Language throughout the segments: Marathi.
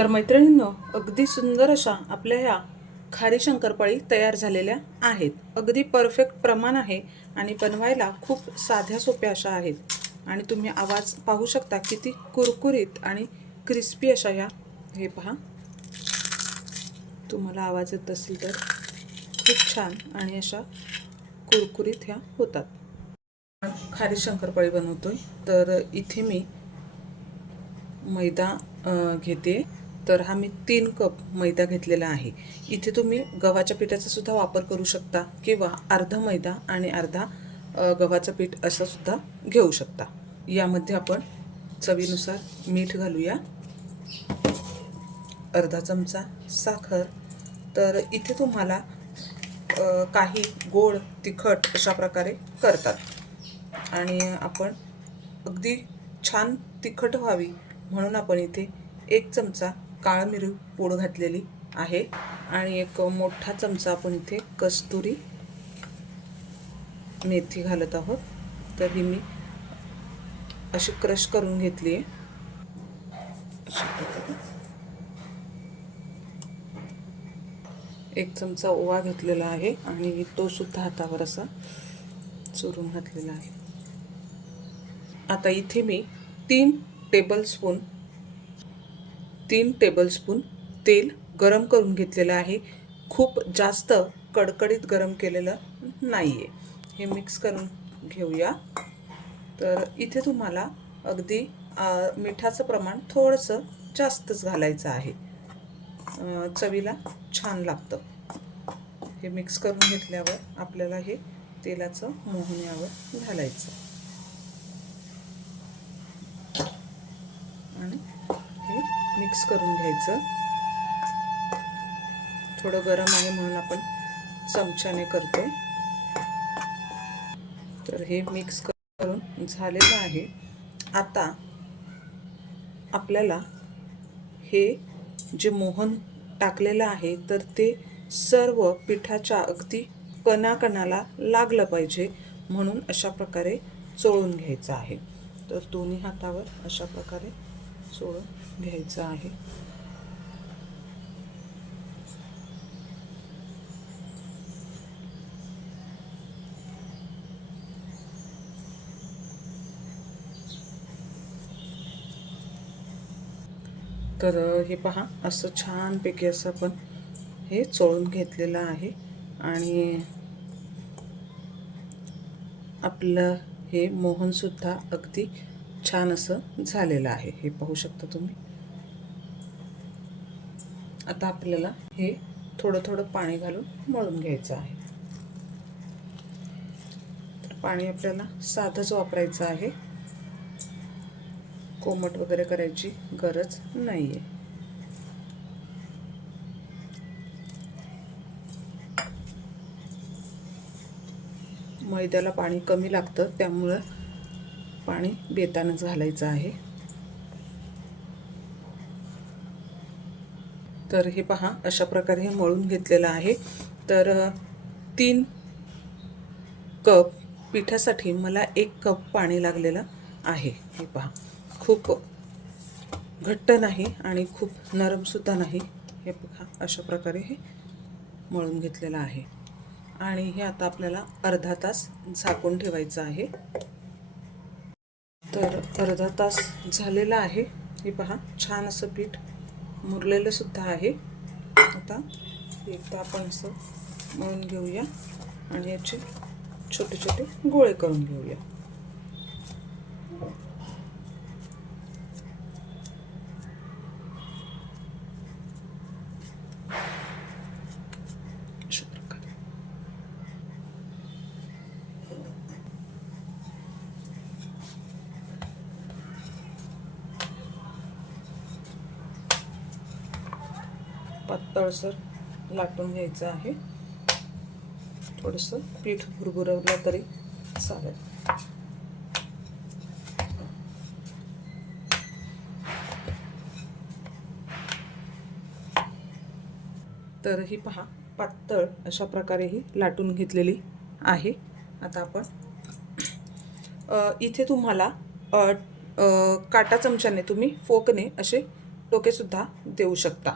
तर मैत्रिणींनो अगदी सुंदर अशा आपल्या ह्या खारी शंकरपाळी तयार झालेल्या आहेत. अगदी परफेक्ट प्रमाण आहे आणि बनवायला खूप साध्या सोप्या अशा आहेत. आणि तुम्ही आवाज पाहू शकता किती कुरकुरीत आणि क्रिस्पी अशा ह्या हे पहा. तुम्हाला आवाज येत असेल तर खूप छान आणि अशा कुरकुरीत ह्या होतात. खारी शंकरपाळी बनवतोय. तर इथे मी मैदा घेते. तर हा मी तीन कप मैदा घेतलेला आहे. इथे तुम्ही गव्हाच्या पिठाचा सुद्धा वापर करू शकता किंवा अर्धा मैदा आणि अर्धा गव्हाचं पीठ असं सुद्धा घेऊ शकता. यामध्ये आपण चवीनुसार मीठ घालूया. अर्धा चमचा साखर. तर इथे तुम्हाला काही गोड तिखट अशा प्रकारे करतात. आणि आपण अगदी छान तिखट व्हावी म्हणून आपण इथे एक चमचा काळा मिरी पूड घातलेली आहे आणि एक मोठा चमचा आपण इथे कस्तुरी मेथी घालत आहोत. तर ही मी अशी क्रश करून घेतली आहे एक चमचा ओवा घेतलेला आहे आणि तो सुद्धा हातावर असा चुरून घातलेला आहे. आता इथे मी तीन टेबलस्पून तीन टेबलस्पून तेल गरम करून घेतलेलं आहे. खूप जास्त कडकडीत गरम केलेलं नाही आहे हे मिक्स करून घेऊया. तर इथे तुम्हाला अगदी मिठाचं प्रमाण थोडंसं जास्तच घालायचं आहे. चवीला छान लागतं. हे मिक्स करून घेतल्यावर आपल्याला हे तेलाचं मोहन घालायचं आणि हे मिक्स करून घ्यायचं. थोडं गरम आहे म्हणून आपण चमच्याने करतो तर हे मिक्स करून झालेलं आहे. आता आपल्याला हे जे मोहन टाकलेलं आहे तर ते सर्व पिठाच्या अगदी कणाकणाला लागलं पाहिजे म्हणून अशा प्रकारे चोळून घ्यायचं आहे. तर दोन्ही हातावर अशा प्रकारे सोडून घ्यायचं आहे. तर हे पहा असं छानपैकी असं आपण हे चोळून घेतलेलं आहे. आणि आपलं हे मोहनसुद्धा अगदी छान असं झालेलं आहे. हे पाहू शकता तुम्ही. आता आपल्याला हे थोडं थोडं पाणी घालून मळून घ्यायचं आहे. तर पाणी आपल्याला साधंच वापरायचं आहे. कोमट वगैरे करायची गरज नाही आहे मैद्याला पाणी कमी लागतं त्यामुळं पाणी बेतानच घालायचं आहे. तर हे पहा अशा प्रकारे हे मळून घेतलेलं आहे. तर तीन कप पिठासाठी मला एक कप पाणी लागलेलं आहे. हे पहा खूप घट्ट नाही आणि खूप नरमसुद्धा नाही. हे बघा अशा प्रकारे हे मळून घेतलेलं आहे. आणि हे आता आपल्याला अर्धा तास झाकून ठेवायचं आहे. तर अर्धा तास झालेला आहे. हे पहा छान असं पीठ मुरलेलं सुद्धा आहे. आता एकदा आपण असं मळून घेऊया आणि याचे छोटे छोटे गोळे करून घेऊया. पातळसर लाटून घ्यायचं आहे. थोडंसं पीठ भुरभुरवलं तरी चालेल. तर ही पहा पातळ अशा प्रकारे ही लाटून घेतलेली आहे. आता आपण इथे तुम्हाला काटा चमच्याने तुम्ही फोकने असे टोकेसुद्धा देऊ शकता.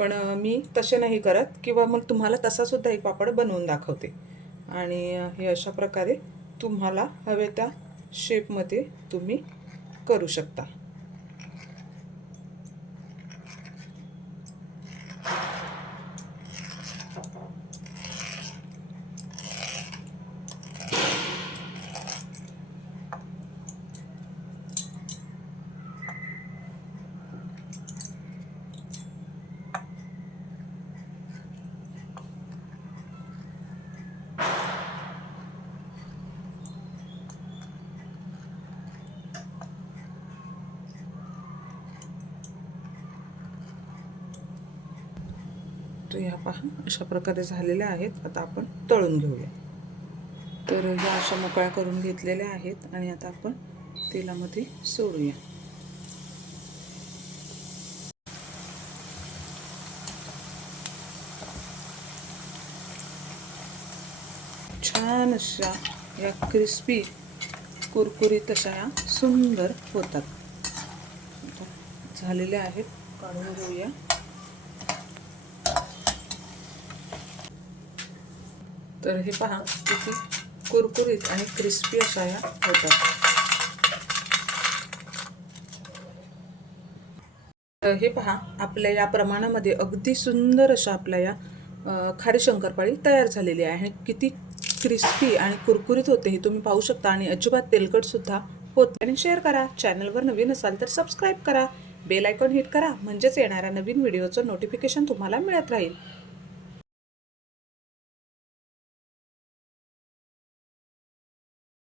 पण मी तसे नाही करत किंवा मग तुम्हाला तसासुद्धा एक पापड बनवून दाखवते. आणि हे अशा प्रकारे तुम्हाला हवे त्या शेपमध्ये तुम्ही करू शकता. तर ह्या पहा अशा प्रकारे झालेल्या आहेत. आता आपण तळून घेऊया. तर ह्या अशा मोकळ्या करून घेतलेल्या आहेत आणि आता आपण तेलामध्ये सोडूया. छान अशा या क्रिस्पी कुरकुरीत अशा या सुंदर होतात. झालेल्या आहेत काढून घेऊया. तर हे पहा किती कुरकुरीत आणि क्रिस्पी अशा या होतात. तर हे पहा आपल्या या प्रमाणामध्ये अगदी सुंदर अशा आपल्या या खारी शंकरपाळी तयार झालेली आहे. आणि किती क्रिस्पी आणि कुरकुरीत होते हे तुम्ही पाहू शकता आणि अजिबात तेलकटसुद्धा होत आणि शेअर करा. चॅनलवर नवीन असाल तर सबस्क्राईब करा. बेल आयकॉन हिट करा. म्हणजेच येणाऱ्या नवीन व्हिडिओचं नोटिफिकेशन तुम्हाला मिळत राहील.